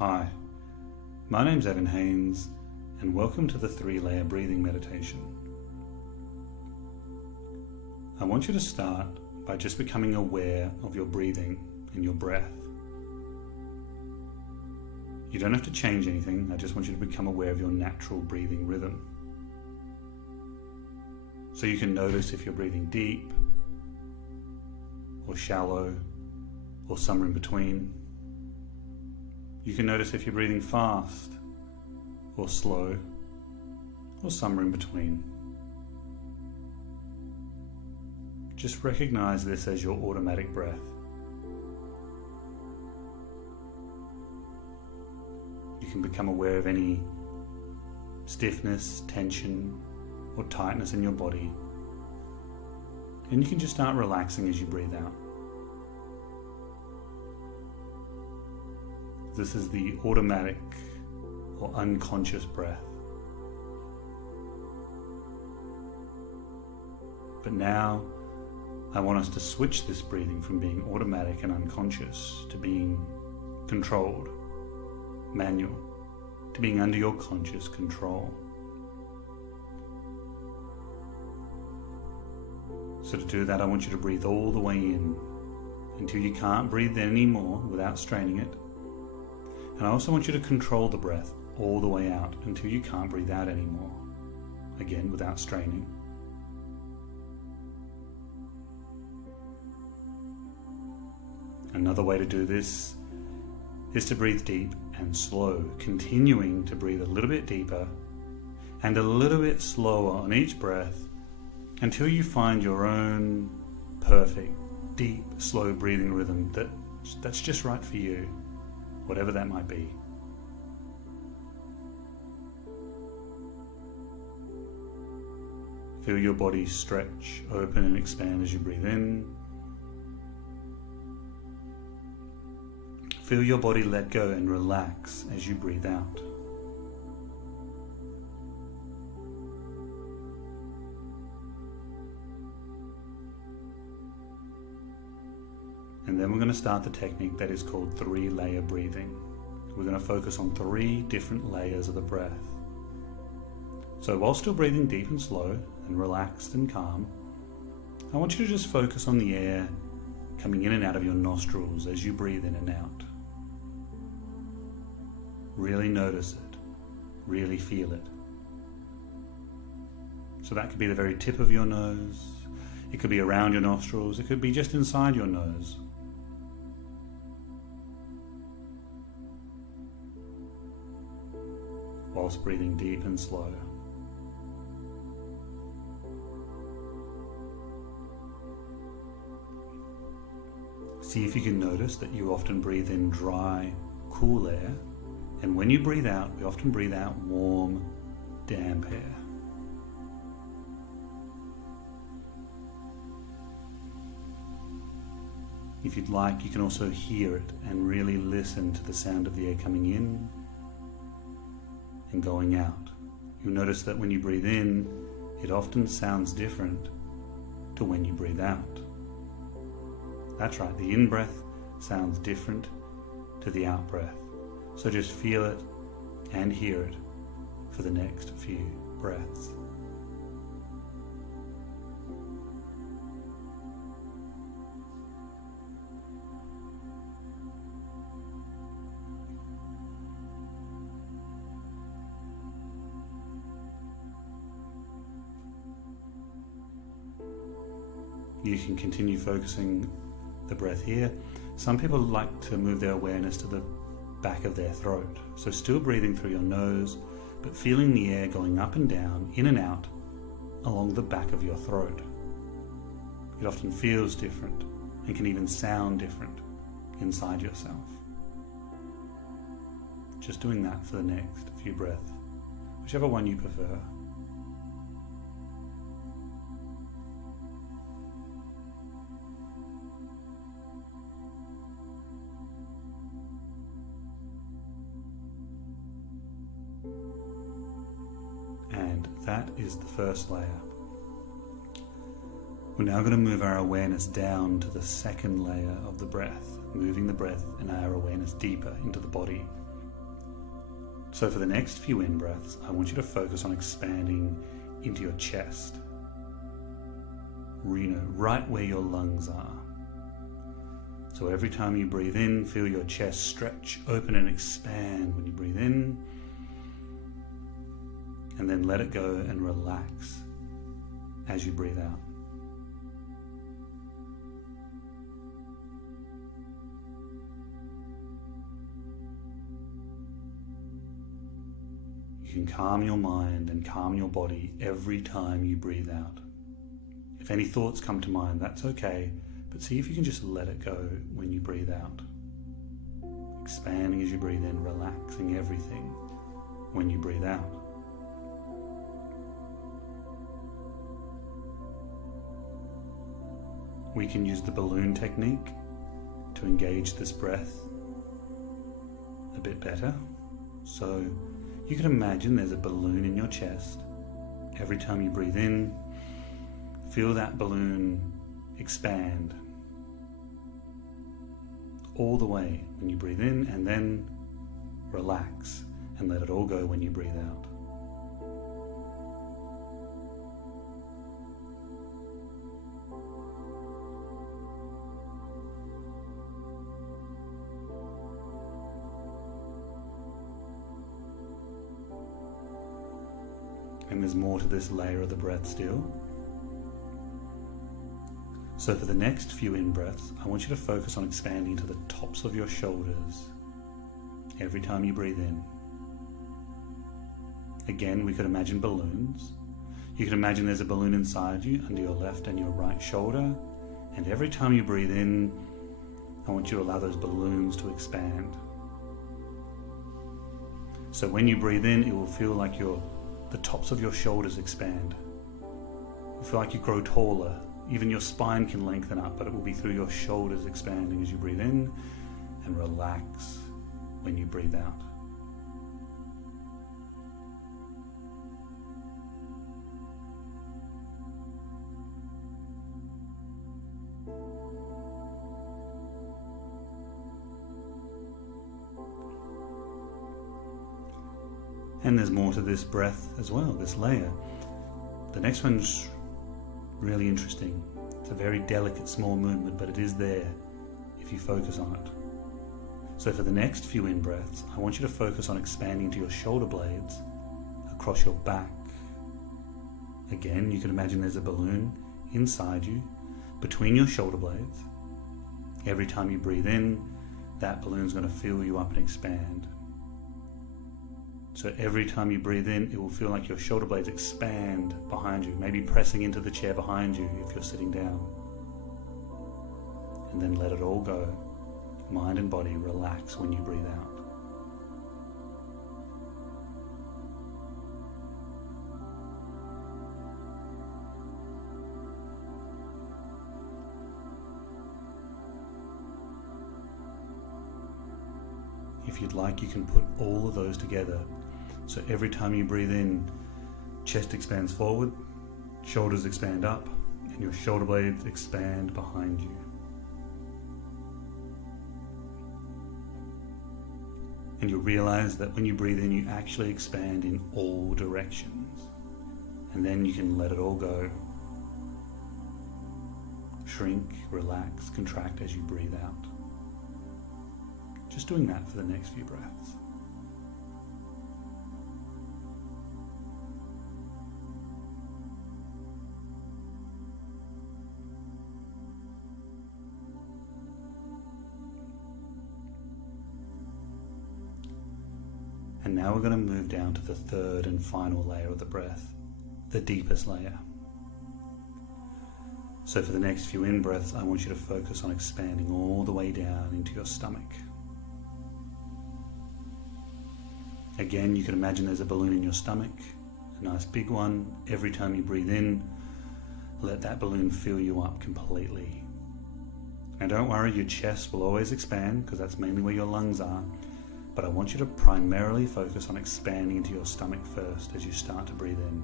Hi, my name's J Haines and welcome to the 3-layer breathing meditation. I want you to start by just becoming aware of your breathing and your breath. You don't have to change anything, I just want you to become aware of your natural breathing rhythm. So you can notice if you're breathing deep or shallow or somewhere in between. You can notice if you're breathing fast or slow or somewhere in between. Just recognize this as your automatic breath. You can become aware of any stiffness, tension, or tightness in your body, and you can just start relaxing as you breathe out. This is the automatic or unconscious breath. But now I want us to switch this breathing from being automatic and unconscious to being controlled, manual, to being under your conscious control. So to do that, I want you to breathe all the way in until you can't breathe anymore without straining it. And I also want you to control the breath all the way out until you can't breathe out anymore, again without straining. Another way to do this is to breathe deep and slow, continuing to breathe a little bit deeper and a little bit slower on each breath until you find your own perfect, deep, slow breathing rhythm that's just right for you, whatever that might be. Feel your body stretch, open and expand as you breathe in. Feel your body let go and relax as you breathe out. And then we're going to start the technique that is called 3-layer breathing. We're going to focus on 3 different layers of the breath. So while still breathing deep and slow and relaxed and calm, I want you to just focus on the air coming in and out of your nostrils as you breathe in and out. Really notice it. Really feel it. So that could be the very tip of your nose. It could be around your nostrils. It could be just inside your nose. Whilst breathing deep and slow. See if you can notice that you often breathe in dry, cool air, and when you breathe out, we often breathe out warm, damp air. If you'd like, you can also hear it and really listen to the sound of the air coming in and going out. You'll notice that when you breathe in, it often sounds different to when you breathe out. That's right, the in-breath sounds different to the out-breath. So just feel it and hear it for the next few breaths. You can continue focusing the breath here. Some people like to move their awareness to the back of their throat. So still breathing through your nose, but feeling the air going up and down, in and out, along the back of your throat. It often feels different and can even sound different inside yourself. Just doing that for the next few breaths, whichever one you prefer. And that is the first layer. We're now going to move our awareness down to the second layer of the breath, moving the breath and our awareness deeper into the body. So for the next few in-breaths, I want you to focus on expanding into your chest. Right where your lungs are. So every time you breathe in, feel your chest stretch, open and expand when you breathe in. And then let it go and relax as you breathe out. You can calm your mind and calm your body every time you breathe out. If any thoughts come to mind, that's okay, but see if you can just let it go when you breathe out. Expanding as you breathe in, relaxing everything when you breathe out. We can use the balloon technique to engage this breath a bit better. So you can imagine there's a balloon in your chest. Every time you breathe in, feel that balloon expand all the way when you breathe in, and then relax and let it all go when you breathe out. And there's more to this layer of the breath still. So for the next few in-breaths, I want you to focus on expanding to the tops of your shoulders every time you breathe in. Again, we could imagine balloons. You can imagine there's a balloon inside you under your left and your right shoulder. And every time you breathe in, I want you to allow those balloons to expand. So when you breathe in, it will feel like the tops of your shoulders expand. You feel like you grow taller. Even your spine can lengthen up, but it will be through your shoulders expanding as you breathe in, and relax when you breathe out. And there's more to this breath as well, this layer. The next one's really interesting. It's a very delicate, small movement, but it is there if you focus on it. So for the next few in-breaths, I want you to focus on expanding to your shoulder blades across your back. Again, you can imagine there's a balloon inside you, between your shoulder blades. Every time you breathe in, that balloon's going to fill you up and expand. So every time you breathe in, it will feel like your shoulder blades expand behind you, maybe pressing into the chair behind you if you're sitting down. And then let it all go. Mind and body relax when you breathe out. If you'd like, you can put all of those together. So every time you breathe in, chest expands forward, shoulders expand up, and your shoulder blades expand behind you. And you'll realize that when you breathe in, you actually expand in all directions. And then you can let it all go. Shrink, relax, contract as you breathe out. Just doing that for the next few breaths. And now we're going to move down to the third and final layer of the breath, the deepest layer. So for the next few in-breaths, I want you to focus on expanding all the way down into your stomach. Again, you can imagine there's a balloon in your stomach, a nice big one. Every time you breathe in, let that balloon fill you up completely. Now don't worry, your chest will always expand because that's mainly where your lungs are. But I want you to primarily focus on expanding into your stomach first as you start to breathe in.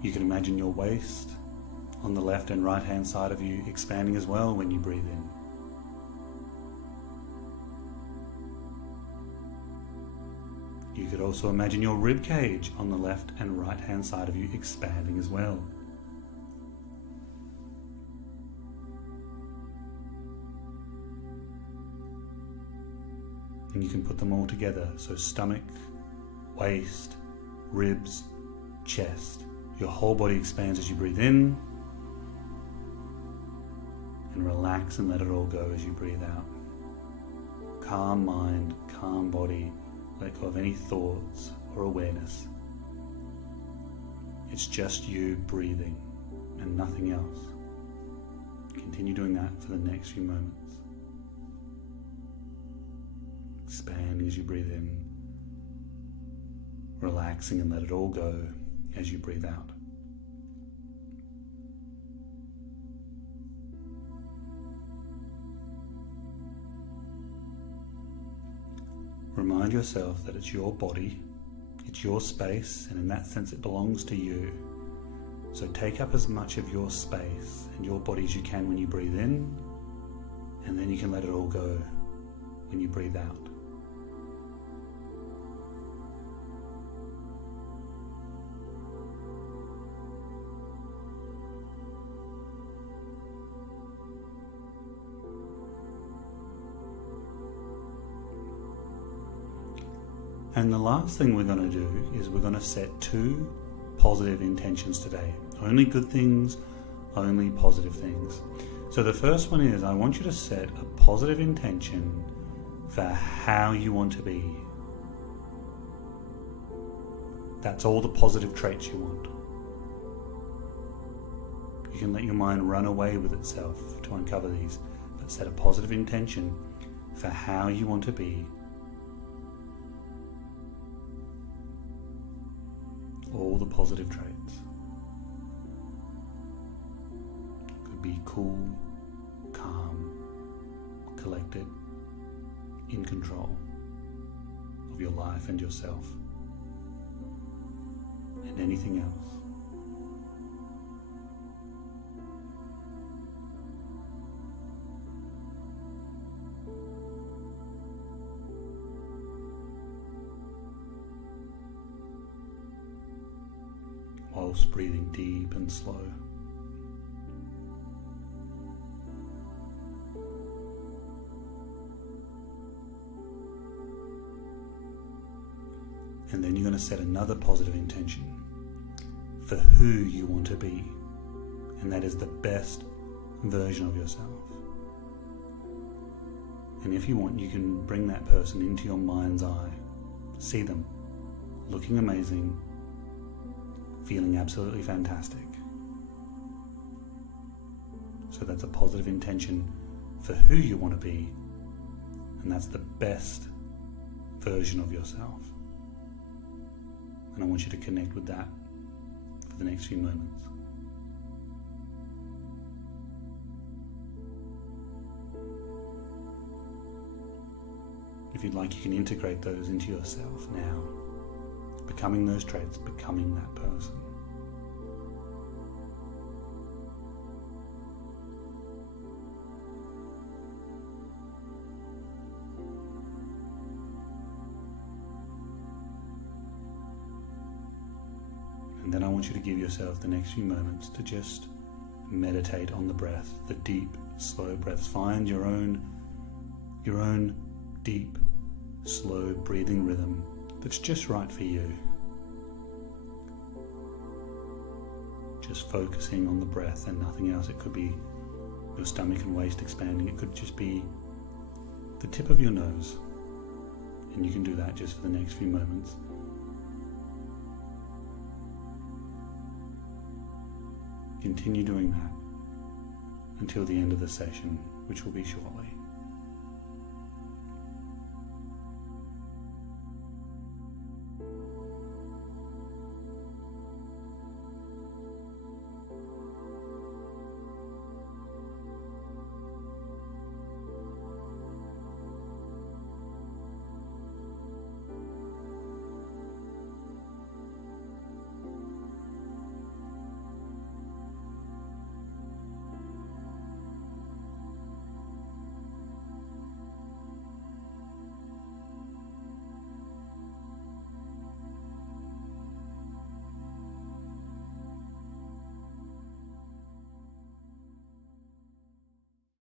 You can imagine your waist on the left and right hand side of you expanding as well when you breathe in. You could also imagine your rib cage on the left and right hand side of you expanding as well. And you can put them all together, so stomach, waist, ribs, chest. Your whole body expands as you breathe in, and relax and let it all go as you breathe out. Calm mind, calm body, let go of any thoughts or awareness. It's just you breathing and nothing else. Continue doing that for the next few moments. Expanding as you breathe in, relaxing and let it all go as you breathe out. Remind yourself that it's your body, it's your space, and in that sense it belongs to you. So take up as much of your space and your body as you can when you breathe in, and then you can let it all go when you breathe out. And the last thing we're going to do is we're going to set 2 positive intentions today. Only good things, only positive things. So the first one is I want you to set a positive intention for how you want to be. That's all the positive traits you want. You can let your mind run away with itself to uncover these, but set a positive intention for how you want to be. All the positive traits. Could be cool, calm, collected, in control of your life and yourself, and anything else. Whilst breathing deep and slow. And then you're going to set another positive intention for who you want to be, and that is the best version of yourself. And if you want, you can bring that person into your mind's eye. See them looking amazing, feeling absolutely fantastic. So that's a positive intention for who you want to be, and that's the best version of yourself. And I want you to connect with that for the next few moments. If you'd like, you can integrate those into yourself now. Becoming those traits, becoming that person. And then I want you to give yourself the next few moments to just meditate on the breath, the deep, slow breaths. Find your own deep, slow breathing rhythm that's just right for you. Just focusing on the breath and nothing else. It could be your stomach and waist expanding. It could just be the tip of your nose. And you can do that just for the next few moments. Continue doing that until the end of the session, which will be shortly.